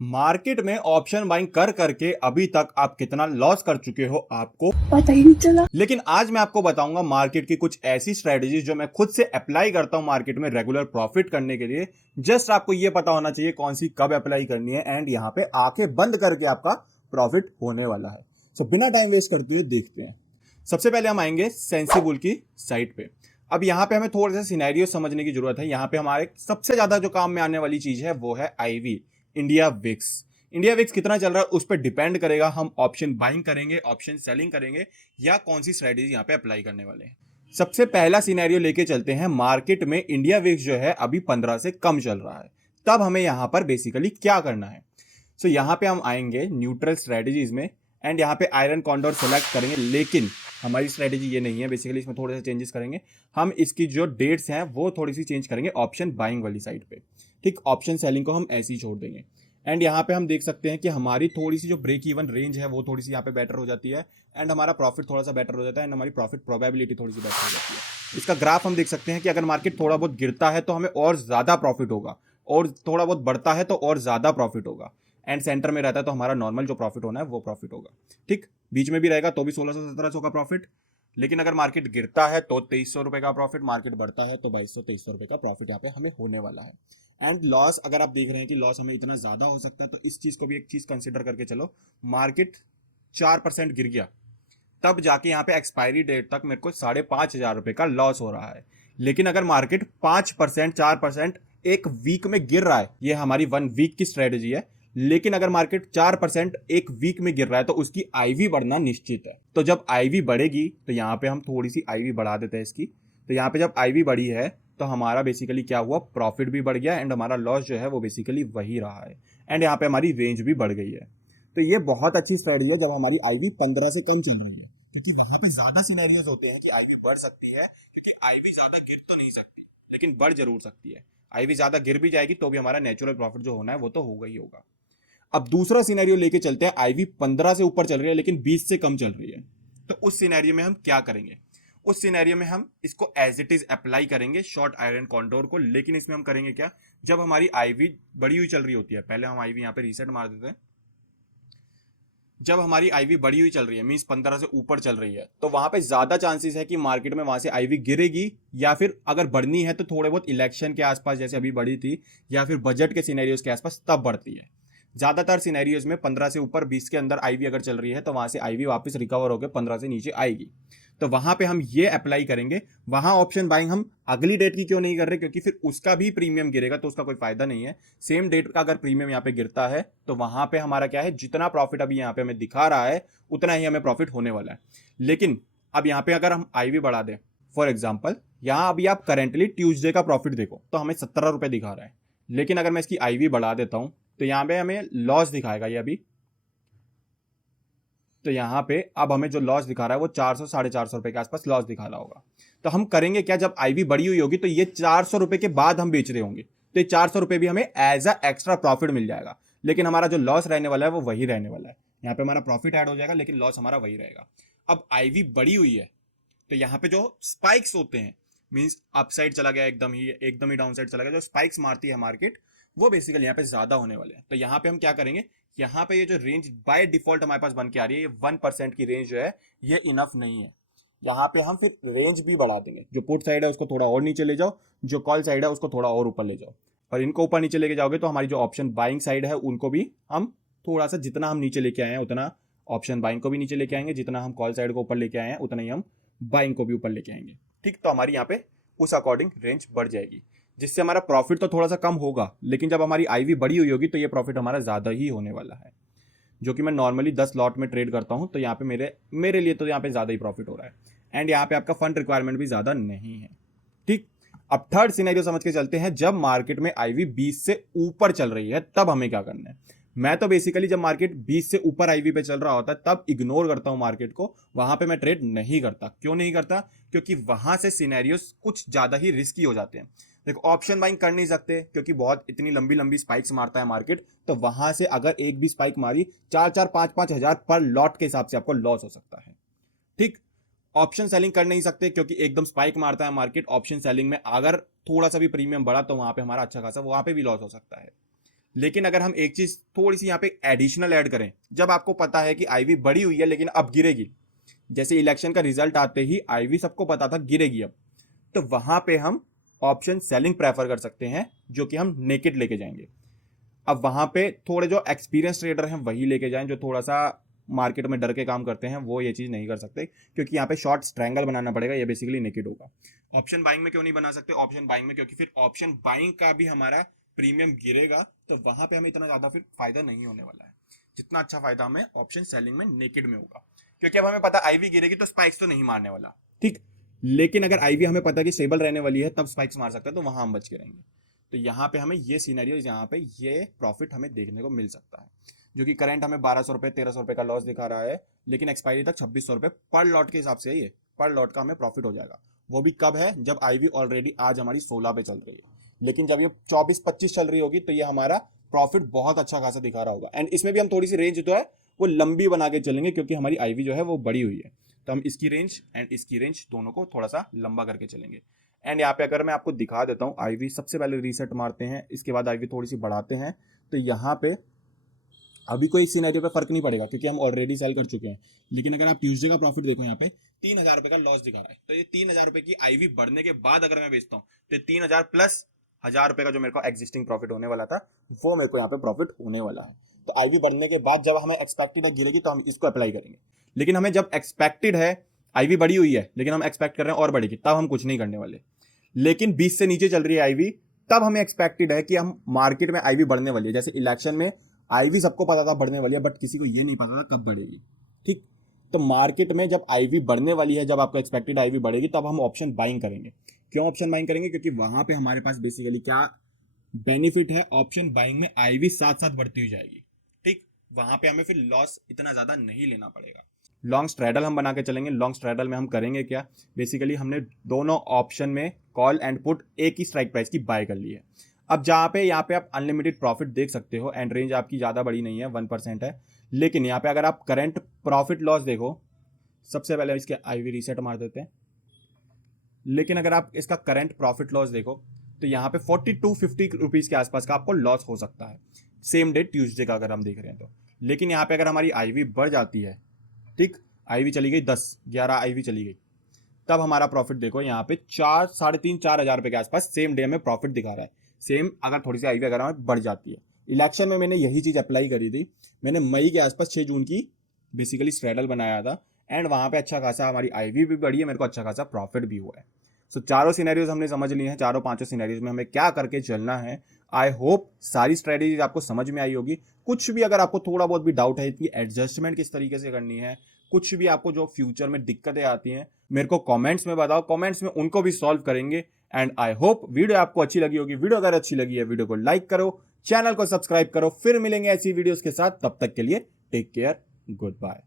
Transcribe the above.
Market में option buying कर करके अभी तक आप कितना लॉस कर चुके हो आपको पता ही नहीं चला। लेकिन आज मैं आपको बताऊंगा मार्केट की कुछ ऐसी स्ट्रेटजीज जो मैं खुद से अप्लाई करता हूं मार्केट में रेगुलर प्रॉफिट करने के लिए। जस्ट आपको यह पता होना चाहिए कौन सी कब अप्लाई करनी है एंड यहां पे आंखें बंद करके आपका प्रॉफिट होने वाला है। सो बिना टाइम वेस्ट करते हुए देखते हैं। सबसे पहले हम आएंगे सेंसिबल की साइट पे। अब यहाँ पे हमें थोड़ा सा सिनेरियो समझने की जरूरत है। यहाँ पे हमारे सबसे ज्यादा जो काम में आने वाली चीज है वो है IV, India VIX. India VIX कितना चल रहा है उस पर डिपेंड करेगा हम ऑप्शन बाइंग करेंगे, ऑप्शन सेलिंग करेंगे या कौन सी स्ट्रेटेजी यहाँ पे अप्लाई करने वाले हैं। सबसे पहला सिनेरियो लेके चलते हैं। मार्केट में इंडिया विक्स जो है अभी 15 से कम चल रहा है, तब हमें यहाँ पर बेसिकली क्या करना है। सो यहाँ पे हम आएंगे न्यूट्रल स्ट्रेटेजीज में एंड यहाँ पे आयरन कॉन्डोर सेलेक्ट करेंगे। लेकिन हमारी स्ट्रेटेजी ये नहीं है, बेसिकली इसमें थोड़े से चेंजेस करेंगे। हम इसकी जो डेट्स हैं वो थोड़ी सी चेंज करेंगे ऑप्शन बाइंग वाली साइड पे। ठीक, ऑप्शन सेलिंग को हम ऐसे ही छोड़ देंगे। एंड यहाँ पे हम देख सकते हैं कि हमारी थोड़ी सी जो ब्रेक इवन रेंज है वो थोड़ी सी यहाँ पे बेटर हो जाती है एंड हमारा प्रॉफिट थोड़ा सा बेटर हो जाता है एंड हमारी प्रॉफिट प्रोबेबिलिटी थोड़ी सी बेटर हो जाती है। इसका ग्राफ हम देख सकते हैं कि अगर मार्केट थोड़ा बहुत गिरता है तो हमें और ज्यादा प्रॉफिट होगा और थोड़ा बहुत बढ़ता है तो और ज्यादा प्रॉफिट होगा एंड सेंटर में रहता है तो हमारा नॉर्मल जो प्रॉफिट होना है वो प्रॉफिट होगा। ठीक, बीच में भी रहेगा तो भी 1600-1700 का प्रॉफिट। लेकिन अगर मार्केट गिरता है तो 2300 रुपए का प्रॉफिट, मार्केट बढ़ता है तो 2200-2300 रुपए का प्रॉफिट यहाँ पे हमें होने वाला है। एंड लॉस अगर आप देख रहे हैं कि लॉस हमें इतना ज्यादा हो सकता है तो इस चीज को भी एक चीज कंसिडर करके चलो। मार्केट 4% गिर गया तब जाके यहाँ पे एक्सपायरी डेट तक मेरे को 5500 रुपए का लॉस हो रहा है। लेकिन अगर मार्केट 5%, 4% एक वीक में गिर रहा है, ये हमारी 1 वीक की स्ट्रेटेजी है। लेकिन अगर मार्केट 4% एक वीक में गिर रहा है तो उसकी आईवी बढ़ना निश्चित है। तो जब आईवी बढ़ेगी तो यहाँ पे हम थोड़ी सी आईवी बढ़ा देते हैं इसकी। तो यहाँ पे जब आईवी बढ़ी है तो हमारा बेसिकली क्या हुआ, प्रॉफिट भी बढ़ गया एंड हमारा लॉस जो है वो बेसिकली वही रहा है एंड यहाँ पे हमारी रेंज भी बढ़ गई है। तो ये बहुत अच्छी स्ट्रेटजी है जब हमारी आईवी 15 से कम चल रही है, क्योंकि वहां पे ज्यादा सिनेरियोज होते हैं कि आईवी बढ़ सकती है, क्योंकि आईवी ज्यादा गिर तो नहीं सकती लेकिन बढ़ जरूर सकती है। आईवी ज्यादा गिर भी जाएगी तो भी हमारा नेचुरल प्रॉफिट जो होना है वो तो होगा ही होगा। अब दूसरा सिनेरियो लेके चलते हैं। आईवी 15 से ऊपर चल रही है लेकिन 20 से कम चल रही है, तो उस सिनेरियो में हम क्या करेंगे। उस सिनेरियो में हम इसको एज इट इज अप्लाई करेंगे शॉर्ट आयरन कॉन्टोर को। लेकिन इसमें हम करेंगे क्या, जब हमारी आईवी बढ़ी हुई चल रही होती है, पहले हम आईवी यहाँ पे रीसेट मार देते हैं। जब हमारी आईवी बढ़ी हुई चल रही है मींस 15 से ऊपर चल रही है तो वहां पे ज्यादा चांसेस है कि मार्केट में वहां से आईवी गिरेगी, या फिर अगर बढ़नी है तो थोड़े बहुत इलेक्शन के आसपास जैसे अभी बढ़ी थी या फिर बजट के सिनेरियोज के आसपास तब बढ़ती है। ज्यादातर सिनेरियोज में 15 से ऊपर 20 के अंदर आईवी अगर चल रही है तो वहां से आईवी वापस रिकवर होकर 15 से नीचे आएगी। तो वहां पे हम ये अप्लाई करेंगे। वहां ऑप्शन बाइंग हम अगली डेट की क्यों नहीं कर रहे, क्योंकि फिर उसका भी प्रीमियम गिरेगा तो उसका कोई फायदा नहीं है। सेम डेट का अगर प्रीमियम यहाँ पे गिरता है तो वहां पे हमारा क्या है, जितना प्रॉफिट अभी यहाँ पे हमें दिखा रहा है उतना ही हमें प्रॉफिट होने वाला है। लेकिन अब यहाँ पे अगर हम आईवी बढ़ा दें, फॉर एग्जाम्पल यहाँ अभी आप करेंटली ट्यूजडे का प्रॉफिट देखो तो हमें 17 रुपए दिखा रहा है। लेकिन अगर मैं इसकी आईवी बढ़ा देता हूं तो यहाँ पे हमें लॉस दिखाएगा ये अभी। तो यहाँ पे अब हमें जो लॉस दिखा रहा है वो 400-450 रुपए के आसपास लॉस दिखा रहा होगा। तो हम करेंगे क्या, जब आईवी बढ़ी हुई होगी तो ये 400 रुपए के बाद हम बेच रहे होंगे तो ये 400 रुपए भी हमें एज अ एक्स्ट्रा प्रॉफिट मिल जाएगा। लेकिन हमारा जो लॉस रहने वाला है वो वही रहने वाला है। यहाँ पे हमारा प्रॉफिट ऐड हो जाएगा लेकिन लॉस हमारा वही रहेगा। अब आईवी बढ़ी हुई है तो यहाँ पे जो स्पाइक्स होते हैं, मींस अपसाइड चला गया एकदम ही डाउन साइड चला गया, जो स्पाइक्स मारती है मार्केट वो बेसिकली यहाँ पे ज्यादा होने वाले हैं। तो यहाँ पे हम क्या करेंगे, यहाँ पे ये जो रेंज बाय डिफॉल्ट हमारे पास बन के आ रही है, ये 1% की रेंज जो है ये इनफ नहीं है। यहाँ पे हम फिर रेंज भी बढ़ा देंगे। जो पुट साइड है उसको थोड़ा और नीचे ले जाओ, जो कॉल साइड है उसको थोड़ा और ऊपर ले जाओ। और इनको ऊपर नीचे लेके जाओगे तो हमारी जो ऑप्शन बाइंग साइड है उनको भी हम थोड़ा सा, जितना हम नीचे लेके आए हैं उतना ऑप्शन बाइंग को भी नीचे लेके आएंगे, जितना हम कॉल साइड को ऊपर लेके आए हैं उतना ही हम बाइंग को भी ऊपर लेके आएंगे। ठीक, तो हमारी यहाँ पे उस अकॉर्डिंग रेंज बढ़ जाएगी, जिससे हमारा प्रॉफिट तो थोड़ा सा कम होगा लेकिन जब हमारी आईवी बड़ी हुई होगी तो ये प्रॉफिट हमारा ज्यादा ही होने वाला है। जो कि मैं नॉर्मली 10 लॉट में ट्रेड करता हूं तो यहाँ पे मेरे मेरे लिए तो यहाँ पे ज्यादा ही प्रॉफिट हो रहा है एंड यहाँ पे आपका फंड रिक्वायरमेंट भी ज्यादा नहीं है। ठीक, अब थर्ड सिनेरियो समझ के चलते हैं। जब मार्केट में आईवी 20 से ऊपर चल रही है तब हमें क्या करना है। मैं तो बेसिकली जब मार्केट 20 से ऊपर आईवी पे चल रहा होता है तब इग्नोर करता हूं मार्केट को, वहां पे मैं ट्रेड नहीं करता। क्यों नहीं करता, क्योंकि वहां से सिनेरियोस कुछ ज्यादा ही रिस्की हो जाते हैं। देखो, ऑप्शन बाइंग कर नहीं सकते क्योंकि बहुत इतनी लंबी लंबी स्पाइक्स मारता है मार्केट, तो वहां से अगर एक भी स्पाइक मारी 4-4, 5-5 हजार पर लॉट के हिसाब से आपको लॉस हो सकता है। ठीक, ऑप्शन सेलिंग कर नहीं सकते क्योंकि एकदम स्पाइक मारता है मार्केट। ऑप्शन सेलिंग में अगर थोड़ा सा भी प्रीमियम बढ़ा तो वहां पे हमारा अच्छा खासा वहां पे भी लॉस हो सकता है। लेकिन अगर हम एक चीज थोड़ी सी यहाँ पे एडिशनल ऐड करें, जब आपको पता है कि आईवी बढ़ी हुई है लेकिन अब गिरेगी, जैसे इलेक्शन का रिजल्ट आते ही आईवी सबको पता था गिरेगी अब, तो वहां पे हम ऑप्शन सेलिंग प्रेफर कर सकते हैं, जो कि हम नेकेड लेके जाएंगे। अब वहां पे थोड़े जो एक्सपीरियंस ट्रेडर हैं वही लेके जाएं, जो थोड़ा सा मार्केट में डर के काम करते हैं वो ये चीज नहीं कर सकते, क्योंकि यहाँ पे शॉर्ट स्ट्रैंगल बनाना पड़ेगा, ये बेसिकली नेकेड होगा। ऑप्शन बाइंग में क्यों नहीं बना सकते? ऑप्शन बाइंग में क्योंकि फिर ऑप्शन बाइंग का भी हमारा प्रीमियम गिरेगा, तो वहां पे हमें इतना ज्यादा फिर फायदा नहीं होने वाला है जितना अच्छा फायदा हमें ऑप्शन सेलिंग में नेकेड में होगा, क्योंकि अब हमें पता आईवी गिरेगी तो स्पाइक्स तो नहीं मारने वाला, ठीक। लेकिन अगर आईवी हमें पता कि स्टेबल रहने वाली है तब स्पाइक्स मार सकता है, तो वहां हम बच के रहेंगे। तो यहाँ पे हमें ये सीनरियो, यहाँ पे ये प्रॉफिट हमें देखने को मिल सकता है, जो कि करंट हमें 1200 रुपए 1300 रुपए का लॉस दिखा रहा है, लेकिन एक्सपायरी तक 2600 रुपए पर लॉट के हिसाब से ये पर लॉट का हमें प्रॉफिट हो जाएगा। वो भी कब है? जब आईवी ऑलरेडी आज हमारी 16 पे चल रही है, लेकिन जब ये 24-25 चल रही होगी तो ये हमारा प्रॉफिट बहुत अच्छा खासा दिखा रहा होगा। एंड इसमें भी हम थोड़ी सी रेंज जो है वो लंबी बना के चलेंगे, क्योंकि हमारी आईवी जो है वो बड़ी हुई है, तो हम इसकी रेंज एंड इसकी रेंज दोनों को थोड़ा सा लंबा करके चलेंगे। एंड यहाँ पे अगर मैं आपको दिखा देता हूँ, आईवी सबसे पहले रीसेट मारते हैं, इसके बाद आईवी थोड़ी सी बढ़ाते हैं, तो यहाँ पे अभी कोई सिनेरियो पे फर्क नहीं पड़ेगा क्योंकि हम ऑलरेडी सेल कर चुके हैं। लेकिन अगर आप ट्यूसडे का प्रॉफिट देखो, यहाँ पे 3000 रुपए का लॉस दिखा रहा है, तो ये 3000 रुपए की आईवी बढ़ने के बाद अगर मैं बेचता हूँ तो 3000 प्लस 1000 रुपए का जो मेरे को एग्जिस्टिंग प्रॉफिट होने वाला था वो मेरे को यहाँ पे प्रॉफिट होने वाला है। तो आईवी बढ़ने के बाद जब हमें एक्सपेक्टेड है गिरेगी तो हम इसको अप्लाई करेंगे, लेकिन हमें जब एक्सपेक्टेड है आईवी बढ़ी हुई है लेकिन हम एक्सपेक्ट कर रहे हैं और बढ़ेगी, तब हम कुछ नहीं करने वाले। लेकिन 20 से नीचे चल रही है आईवी, तब हमें एक्सपेक्टेड है कि हम मार्केट में आईवी बढ़ने वाली है, जैसे इलेक्शन में आईवी सबको पता था बढ़ने वाली है, बट किसी को ये नहीं पता था कब बढ़ेगी, ठीक। तो मार्केट में जब आईवी बढ़ने वाली है, जब आपको एक्सपेक्टेड आईवी बढ़ेगी, तब हम ऑप्शन बाइंग करेंगे। क्यों ऑप्शन बाइंग करेंगे? क्योंकि वहां पे हमारे पास बेसिकली क्या बेनिफिट है, ऑप्शन बाइंग में आईवी साथ साथ बढ़ती हुई जाएगी, ठीक। वहां पे हमें फिर लॉस इतना ज्यादा नहीं लेना पड़ेगा। लॉन्ग स्ट्रैडल हम बना के चलेंगे। लॉन्ग स्ट्रैडल में हम करेंगे क्या, बेसिकली हमने दोनों ऑप्शन में कॉल एंड पुट एक ही स्ट्राइक प्राइस की बाय कर ली है। अब जहाँ पे यहाँ पे आप अनलिमिटेड प्रॉफिट देख सकते हो, एंड रेंज आपकी ज़्यादा बड़ी नहीं है, 1% है, लेकिन यहाँ पे अगर आप करंट प्रॉफिट लॉस देखो, सबसे पहले इसके आईवी रीसेट मार देते हैं, लेकिन अगर आप इसका करंट प्रॉफिट लॉस देखो तो यहाँ पे 42-50 रुपीज़ के आसपास का आपको लॉस हो सकता है, सेम डे ट्यूसडे का अगर हम देख रहे हैं तो। लेकिन यहाँ पे अगर हमारी आईवी बढ़ जाती है, ठीक, आईवी चली गई 10-11 आईवी चली गई, तब हमारा प्रॉफिट देखो यहाँ पे 4-3,500-4,000 रुपए के आसपास सेम डे में प्रॉफिट दिखा रहा है। सेम अगर थोड़ी सी आईवी अगर हमें बढ़ जाती है, इलेक्शन में मैंने यही चीज अप्लाई करी थी, मैंने मई के आसपास 6 जून की बेसिकली स्ट्रैडल बनाया था, एंड वहां पे अच्छा खासा हमारी आईवी भी बढ़ी है, मेरे को अच्छा खासा प्रॉफिट भी हुआ है। सो चारों सिनेरियोज हमने समझ लिए हैं, चारों पांचों सिनेरियोज में हमें क्या करके चलना है। आई होप सारी स्ट्रेटेजीज आपको समझ में आई होगी। कुछ भी अगर आपको थोड़ा बहुत भी डाउट है इनकी एडजस्टमेंट किस तरीके से करनी है, कुछ भी आपको जो फ्यूचर में दिक्कतें आती हैं, मेरे को कमेंट्स में बताओ, कमेंट्स में उनको भी सॉल्व करेंगे। एंड आई होप वीडियो आपको अच्छी लगी होगी। वीडियो अगर अच्छी लगी है वीडियो को लाइक करो, चैनल को सब्सक्राइब करो। फिर मिलेंगे ऐसी वीडियोस के साथ, तब तक के लिए टेक केयर, गुड बाय।